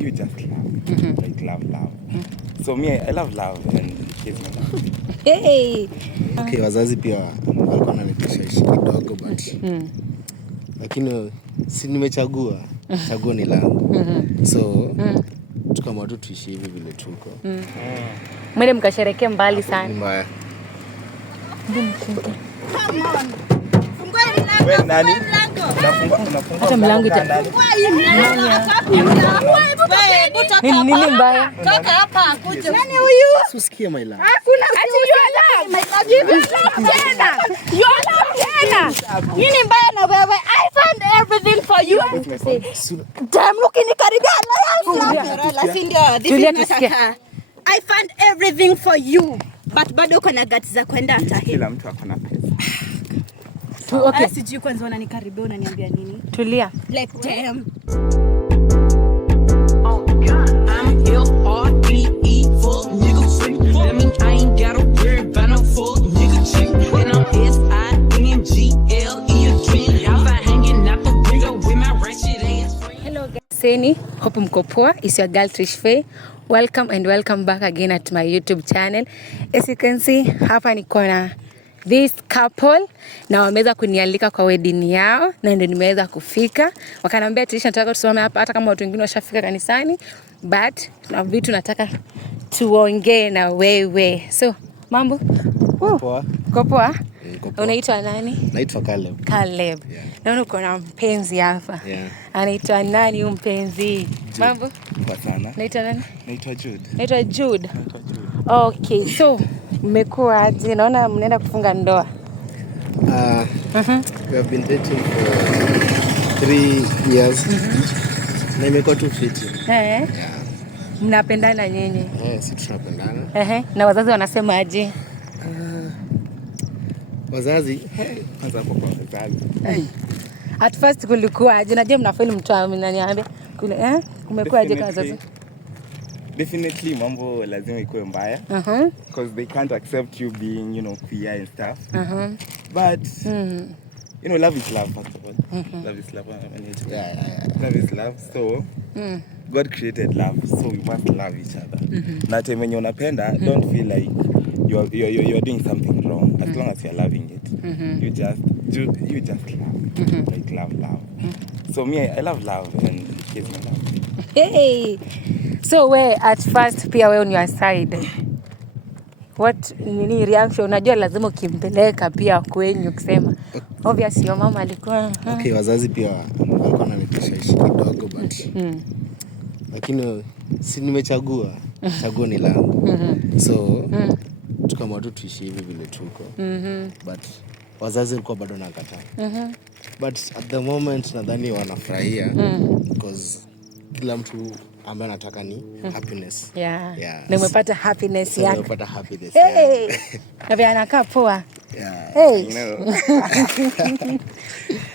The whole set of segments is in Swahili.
you just love. Like love. So me, I love love and he's my love. Hey. Okay, wazazi pia walikuwa wananitisha ishi kidogo but lakini si nimechagua. Chaguo ni langu. So tukamwa tu tuishi hivi vile tuko. Mwende mkasherehekee mbali sana. Ni mbaya. Come on. Fungua mlango. Wewe nani? Hata mlango nini mbaya? Toka hapa akuje. Nani huyu? Usikie my love. Hakuna tena. Nini mbaya na wewe? I found everything for you. Damn, ukinikaribia la si ndio? I found everything for you. But bado uko na guts za kwenda hata hivi. Kila mtu akona pesa. Okay. Sijui kwanza unanikaribia unaniambia nini? Tulia. Let them. I'm L-R-E-E, fuck nigga free. That mean I ain't gotta worry about no fuck nigga cheap. And I'm S-I-N-G-L-E again. Y'all been hanging out the window with my ratchet ass friend. Hello guys. Seni, hope mko poa. It's your girl Trish Faye. Welcome and welcome back again at my YouTube channel. As you can see, hapa niko na this couple na wameweza kunialika kwa wedding yao na ndio nimeweza kufika. Wakaniambia Trish, nataka tusimame hapa hata kama watu wengine washafika kanisani, but na vitu nataka tuongee na wewe. So, mambo? Poa. Uko poa? Unaitwa nani? Naitwa Caleb. Caleb. Yeah. Naona uko na mpenzi hapa. Yeah. Anaitwa nani huyu mpenzi? Jude. Mambo? Kwa sana. Naitwa nani? Naitwa Jude. Naitwa Jude. Okay, so mmekuwa aje? Naona mnaenda kufunga ndoa. We have been dating for 3 years. Na imekuwa tu fiti. Yeah. Mnapendana nyinyi? Si tunapendana. Na wazazi wanasema aje? Wazazi Kwanza kwa wazazi. At first kulikuwa aje? Najua mnafeli mtu ameniambia kule kumekuwa aje kwa wazazi? Definitely mambo lazima ikuwe mbaya. Because they can't accept you being, queer and stuff. But love is love, first of all. Love is love. Love is love. So God created love, so we must love each other. Na time when unapenda, don't feel like you're doing something wrong. As long as you're loving it, you just love. Like love. So me, I love love and he's my love. Hey. So we at first pia we on your side, what nini reaction? Unajua lazima ukimpeleka pia kwenyu kusema obviously your mama alikuwa Okay, wazazi pia walikuwa wananitisha ishi kidogo but lakini si nimechagua. Chaguo ni langu. So tukamwa tu tuishi hivi vile tuko. But wazazi walikuwa bado nakataa. But at the moment nadhani wanafurahia because kila mtu ambaye anataka ni happiness. Yeah. Na umepata happiness yako. Umepata happiness. Hey. Na vile anakaa poa. Yeah. Hey.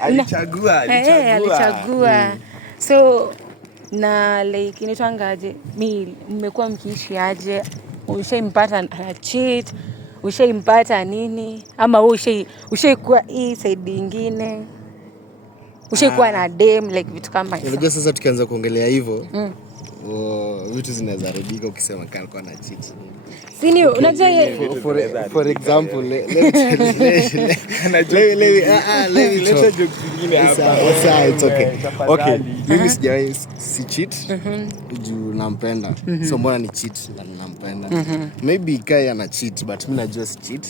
Alichagua. So na like inaitwangaje? Mmekuwa mkiishi aje? Ushaimpata ana cheat? Ushaimpata nini? Ama wewe ushaikuwa hii side nyingine? Ushaikuwa na dem like vitu kama hizo? Unajua sasa tukianza kuongelea hivyo vitu zinaweza haribika ukisema kana kwa na cheat. Sini unajua for example let's joke zingine hapa. It's okay. Okay, mimi sijawahi si cheat. Juu nampenda. So mbona ni cheat na nampenda? Maybe Kai ana cheat but mimi najua si cheat.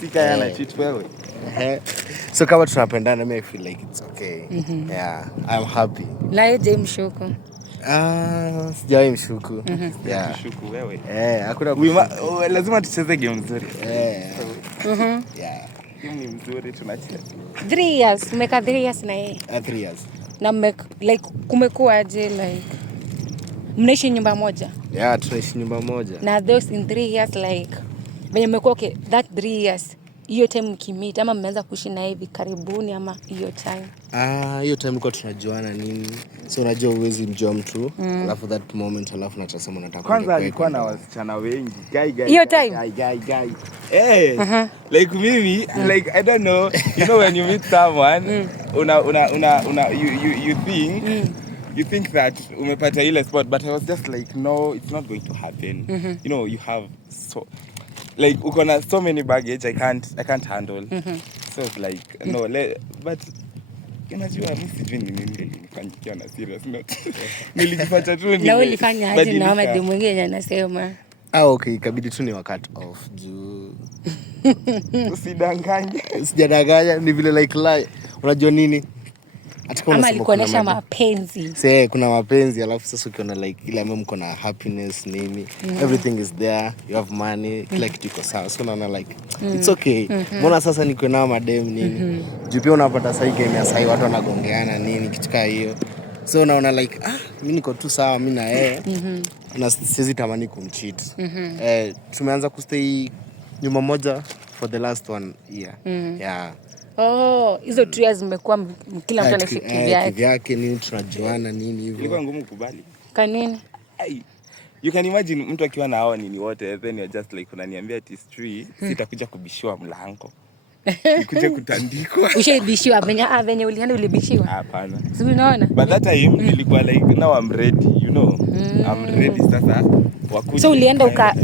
Si Kai ana cheat wewe. So kama tunapendana mimi I feel like it's okay. Yeah, I'm happy. Na yeye mshuku. Sijawahi mshuku. Yeah. Mshuku wewe. Hakuna lazima tucheze game nzuri. Yeah. Game ni mzuri tunacheza. 3 years, mmeka 3 years na yeye. 3 years. Na like kumekuwa aje like mnaishi nyumba moja? Yeah, tunaishi nyumba moja. Na those in 3 years like venye mmekuwa okay, that 3 years hiyo time mkimit ama mmeanza kuishi na hivi karibuni ama hiyo time? Hiyo time kwa tunajuana nini. So unajua uwezi mjua mtu alafu that moment alafu natasema nataka kwanza alikuwa na wasichana wengi. Guy. Hiyo time? Guy. Like mimi like I don't know, when you meet someone you think you think that umepata ile spot, but I was just like, no, it's not going to happen. You know, you have so like uko na so many baggage I can't handle. So it's like no, but unajua mimi sijui ni nini nilifanyikia na serious note. Nilijipata tu na ulifanya aje na mama mwingine anasema okay, ikabidi tu ni wakati off juu Usijadanganya ni vile like lie. Unajua nini? Ama alikuonesha mapenzi. Kuna mapenzi alafu sasa ukiona like ile mko na happiness nini, everything is there, you have money, kila kitu iko sawa. So unaona like it's okay. Mbona sasa niko na madem nini? Juu pia unapata sasa game ya sasa watu wanagongeana nini kitu kama hiyo. So unaona like mimi niko tu sawa mimi na yeye. Na siwezi tamani kumcheat. Tumeanza kustay nyuma moja for the last 1 year. Yeah. Hizo 2 years zimekuwa kila mtu anafikiria yake nini tunajuana nini hivyo. Ilikuwa ngumu kubali. Kwa nini? You can imagine mtu akiwa na hao nini wote, then you're just like unaniambia it is true, sitakuja kubishiwa mlango. Nikuje kutandikwa. Ushaibishiwa venye ulienda ulibishiwa? Hapana. Si unaona? But that time nilikuwa like now I'm ready, you know. I'm ready sasa. So ulienda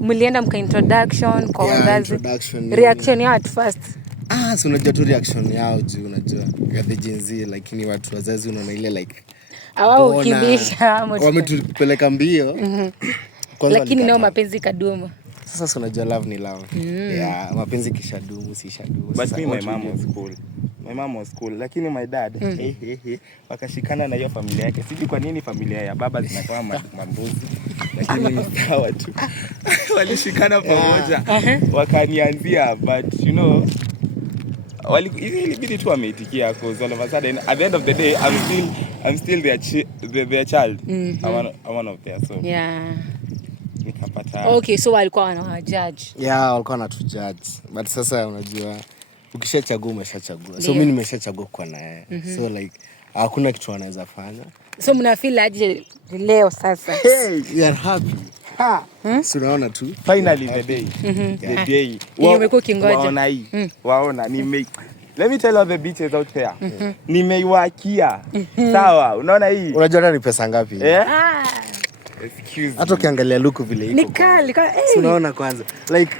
mlienda mka introduction kwa wazazi. Reaction yao at first. So unajua tu reaction yao juu unajua ya the Gen Z lakini watu wazazi unaona ile like wao ukibisha wametupeleka mbio. Lakini nao mapenzi kadumu. Sasa unajua love ni love. Yeah, mapenzi kishadumu si shadumu. But me, my mom was cool. Lakini my dad wakashikana na hiyo familia yake. Sijui kwa nini familia ya baba zinakuwa mambuzi. Lakini ni sawa tu. Walishikana pamoja. Wakanianzia but you know ilibidi tu wameitikia cause all of a sudden at the end of the day I'm still their child. I'm one of theirs, so yeah. Nikapata okay, so walikuwa wanajudge. Yeah, walikuwa wanatujudge. But sasa unajua ukishachagua umeshachagua. So mimi nimeshachagua kwa naye. So like hakuna kitu wanaweza fanya. So mna feel aje leo sasa? We are happy. So unaona tu finally the day. The day. Umekuwa kingoja. Waona hii. Waona let me tell all the bitches out there. Nimeiwakia. Sawa, unaona hii? Unajua ni pesa ngapi? Excuse. Hata ukiangalia look vile iko. Nikali. Unaona kwanza like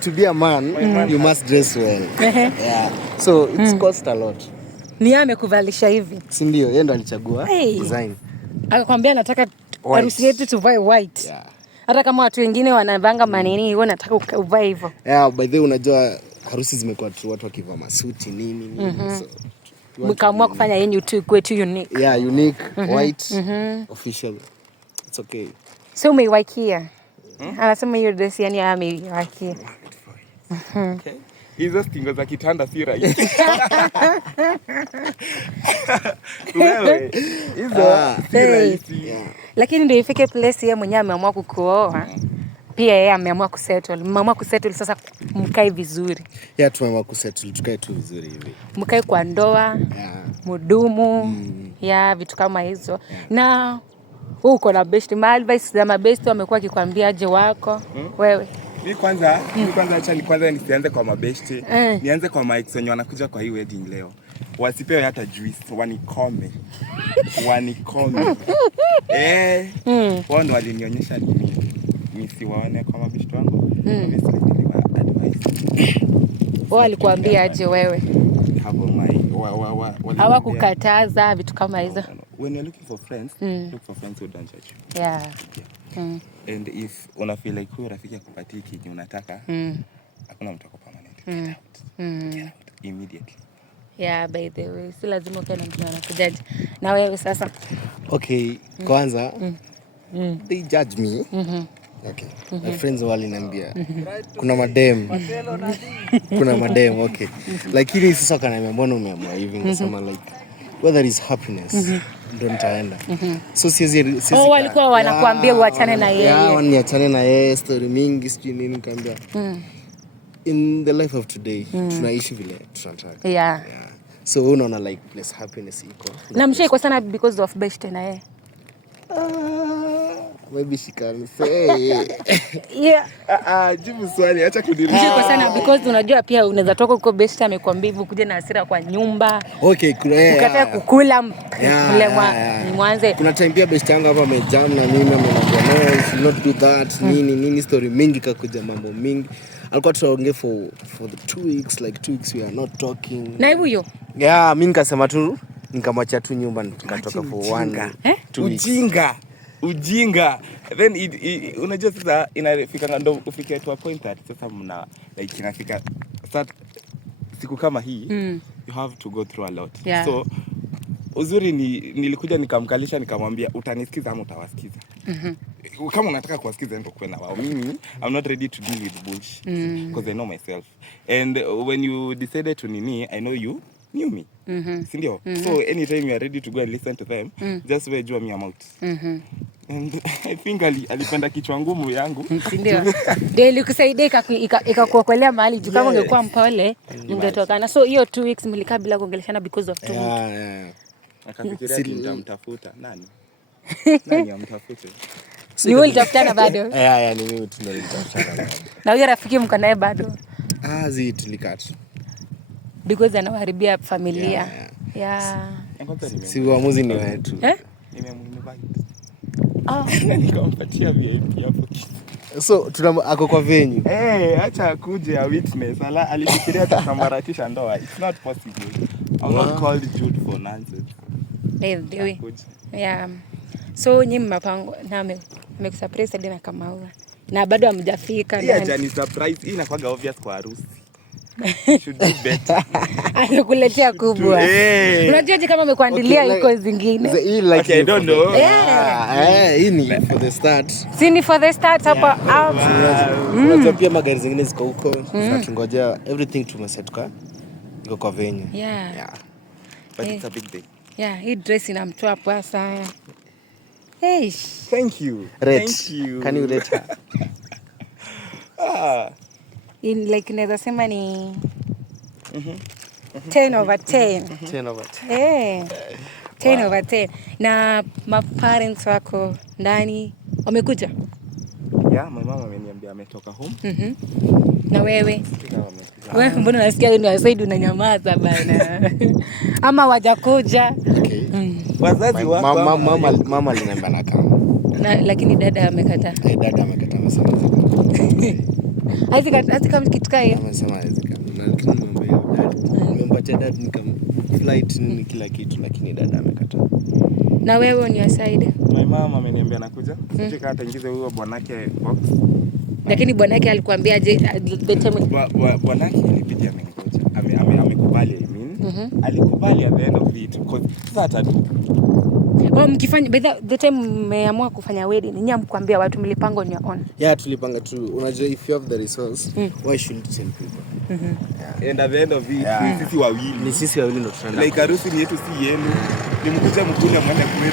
to be a man, you must dress well. Yeah. So it's cost a lot. Ni amekuvalisha hivi. Si ndio? Yeye ndo alichagua design. Akakwambia nataka harusi yetu tuvae white. Yeah. Hata kama watu wengine wanavanga manini, wewe nataka uvae hivyo. Yeah, by the way unajua harusi zimekuwa tu watu wakivaa masuti nini. So mkaamua kufanya yenyu tu kwetu unique. Yeah, unique, white, official. It's okay. So umeiwakia. Anasema hiyo dress yani ameiwakia. Okay. Hizo stingo za kitanda si rahisi. Wewe hizo si rahisi. Lakini ndio ifike place yeye mwenyewe ameamua kukuoa. Pia yeye ameamua kusettle. Mmeamua kusettle sasa mkae vizuri. Yeah, tumeamua kusettle tukae tu vizuri hivi. Mkae kwa ndoa. Mudumu. Vitu kama hizo. Na uko na best advice za mabest wamekuwa akikwambia aje wako wewe? Mimi kwanza acha nisianze kwa mabest. Nianze kwa Mike wenye wanakuja kwa hii wedding leo. Wasipewe hata juice, wanikome. Wao ndo walinionyesha nisiwaone kwa mabest wangu. Wao alikuambia aje wewe? Hawakukataza vitu kama hizo. When you're looking for friends, look for friends who don't judge you. Yeah. And if una feel like huyo rafiki akupatie kile unataka, hakuna mtu permanent. Get out immediately. Yeah, by the way, si lazima ukae na mtu anakujaji. Na wewe sasa? Okay, kwanza they judge me. Okay. My friends waliniambia kuna madem. Okay. Lakini sasa kana mbona umeamua hivi ngasema like whether is happiness ndio nitaenda. So siwezi walikuwa wanakuambia uachane na yeye. Yeah, niachane na yeye, story mingi sijui nini kaambia. In the life of today tunaishi vile tunataka. Yeah. So unaona like place happiness iko. Na mshai kwa sana because of best na yeye. maybe she can say. Yeah. Jibu swali, acha kudirudisha kwa sana because unajua pia unaweza toka uko best amekwambia hivi kuja na hasira kwa nyumba. Okay, ukataka kukula mwanze. Kuna time pia best yangu hapa amejam na mimi ameniambia no, you should not do that. Nini story mingi kakuja mambo mingi. Alikuwa tunaongea for the 2 weeks, like 2 weeks we are not talking. Na hiyo? Yeah, mimi nikasema tu nikamwacha tu nyumba nikatoka for 1 2 weeks. Ujinga. Then unajua sasa inafika ndo ufike to a point that sasa mna like inafika start siku kama hii you have to go through a lot. Yeah. So uzuri nilikuja nikamkalisha nikamwambia utanisikiza ama utawasikiza. Kama unataka kuwasikiza ndio kwenda wao. Mimi I'm not ready to deal with bullshit because I know myself. And when you decided to nini, I know you knew me. Sindio? So anytime you are ready to go and listen to them, just wear jua me out. And I think alipenda kichwa ngumu yangu. Sindio? Ndio ilikusaidia ikakuokolea mahali juu kama ungekuwa mpole ungetokana. So hiyo 2 weeks mlikaa bila kuongeleshana because of 2 weeks. Yeah. Akafikiria nitamtafuta nani? Nani amtafute? Ni wewe ulitafutana bado? Yeah, ni mimi tu ndo nilitafutana bado. Na huyo rafiki mko naye bado? Tulikat. Because anaharibia familia. Yeah. Si uamuzi ni wetu. Nimemwinvite. Nikampatia VIP hapo. So ako kwa venue. Acha akuje a witness. Alifikiria tutamaratisha ndoa. It's not possible. I'm not called Jude for nonsense. Yeah. So nyinyi mpango na amekusurprise hadi na Kamau. Na bado hamjafika. Yeah, ni surprise. Hii inakuwa obvious kwa harusi. Should do better. Anakuletea kubwa. Unajuaje kama amekuandalia iko zingine? Okay, I don't know. Hii ni for the start. Sini for the start hapa out. Unajua pia magari zingine ziko huko. Sasa tungojea everything tumesetuka. Iko kwa venue. Yeah. But it's a big day. Yeah, hii dress inamtoa poa sana. Hey. Thank you. Thank you. Can you rate her? In like naweza sema ni 10/10. 10/10. 10/10. Na my parents wako ndani wamekuja? Yeah, my mama ameniambia ametoka home. Na wewe? Wewe mbona unasikia wewe Said unanyamaza bana? Ama wajakuja? Okay. Wazazi wako mama aliniambia nakaa. Lakini dada amekataa. Dada amekataa amesema. Hadi kama kitu kai. Amesema haiwezekani. Na nikamwambia dad. Nimempatia dad flight ni kila kitu lakini dada amekataa. Na wewe ni Said? My mama ameniambia nakuja. Sije kama ataingiza huyo bwanake box. Lakini bwanake alikuambia aje the time bwanake ilibidi amengoja. Amekubali I mean. Alikubali at the end of it because sasa mkifanya the time mmeamua kufanya wedding nyinyi mkwambia watu mlipango ni on. Yeah, tulipanga tu. Unajua if you have the resource, why should you tell people? And at the end of it, sisi wawili ndo tunaenda. Like harusi ni yetu si yenu. Ni mkuja mkule mwende kwenu.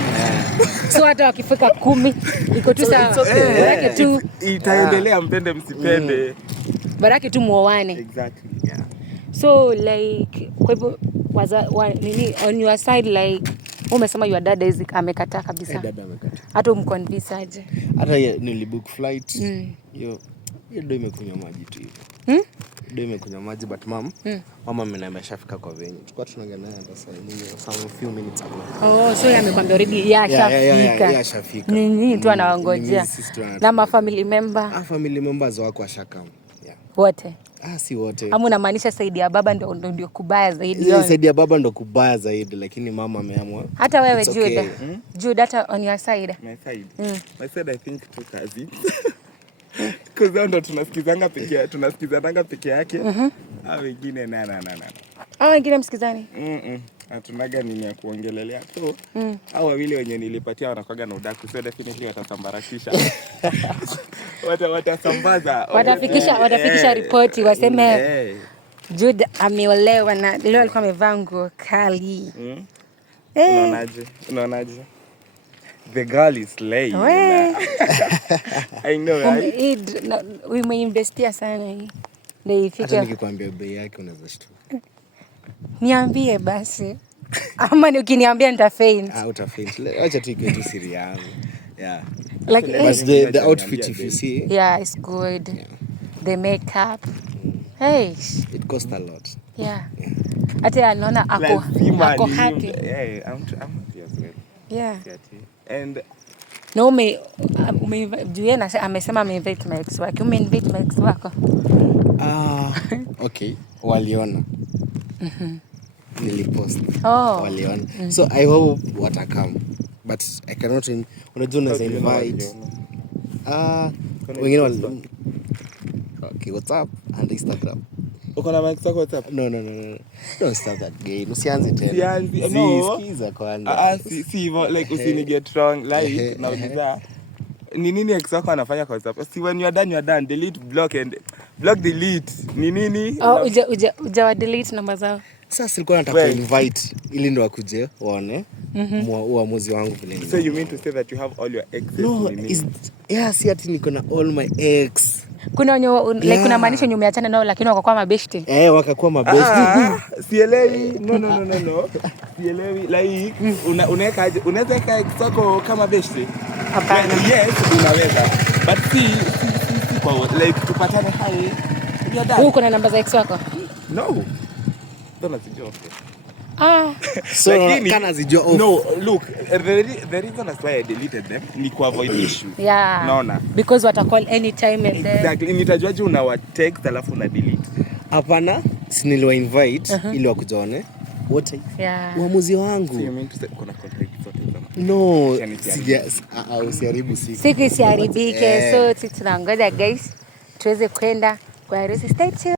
So hata wakifika 10 iko tu sawa. Baraka tu itaendelea mpende msipende. Baraka tu muoane. Exactly. Yeah. So like kwa hivyo nini on your side like umesema your dad is amekataa kabisa. Dada amekataa. Hata umconvince aje? Hata nilibook flight. Hiyo ndio imekunywa maji tu hivi. Ndio imekunywa maji but mama ameniambia shafika kwa venue. Tulikuwa tunaongea naye sasa some few minutes ago. So amekwambia already yashafika. Nini tu anaongojea. Na ma family member. Family members wako washaka. Wote. Si wote. Ama unamaanisha Said ya baba ndio kubaya zaidi? Said ya baba ndio kubaya zaidi lakini mama ameamua. Hata wewe Jude. Jude hata on your side. My side. My side I think two cousins. Because ndo tunasikizanga peke yake. Wengine na. Wengine msikizani? Hatunaga nini ya kuongelelea. So hao wawili wenye nilipatia wanakuaga na udaku. So definitely watasambaratisha. Watasambaza. Watafikisha ripoti waseme Jude ameolewa na leo alikuwa amevaa nguo kali. Unaonaje? The girl is slaying. I know, right? We umeinvestia sana hii. Ndio ifike. Hata nikikwambia bei yake unaweza shtuka. Niambie basi. Ama ukiniambia nitafaint. Utafaint. Acha tu ike tu siri yangu. Yeah. Like But the outfit, if you see, yeah, it's good. Yeah. The makeup. Hey. It costs a lot. Yeah. Ati anaona ako happy. Yeah, I'm happy as well. Yeah. And no amesema ameinvite my ex wake. Umeinvite my ex wako? Okay. Waliona. Nilipost. Waliona. So I hope watakam. But I cannot unajua unaweza invite. Wengine wali. Okay, WhatsApp and Instagram. Uko na mic zako WhatsApp? No. Don't start that game. Usianze tena. Sikiza kwanza. Si hivyo, like usini get wrong, like nauliza ni nini ex wako anafanya kwa WhatsApp? See, when you are done, delete, block delete. Ni nini? Uja delete namba zao. Sasa silikuwa nataka invite ili ndo wakuje waone uamuzi wangu vile. So you mean to say that you have all your exes? No, si ati niko na all my ex. Kuna like kuna maanisha umeachana nao lakini wakakuwa mabeshte. Wakakuwa mabeshte. Sielewi. No. Sielewi. Like unaweza weka ex wako kama beshte? Hapana. Yes, unaweza. But si kwa like tupatane hai. Wewe uko na namba za ex wako? No. Don't sijua. So kana zijua off. No, look, the reason that's why I deleted them ni ku avoid issue. Yeah. Naona. Because wata call anytime and exactly. Nitajuaje unawa text alafu una delete? Hapana, si niliwa invite ili wakujaone wote. Yeah. Uamuzi wangu. So you mean to say kuna contract zote zama? No, usiharibu siku. Siku isiharibike. So tunaongoja guys tuweze kwenda kwa harusi. Stay tuned.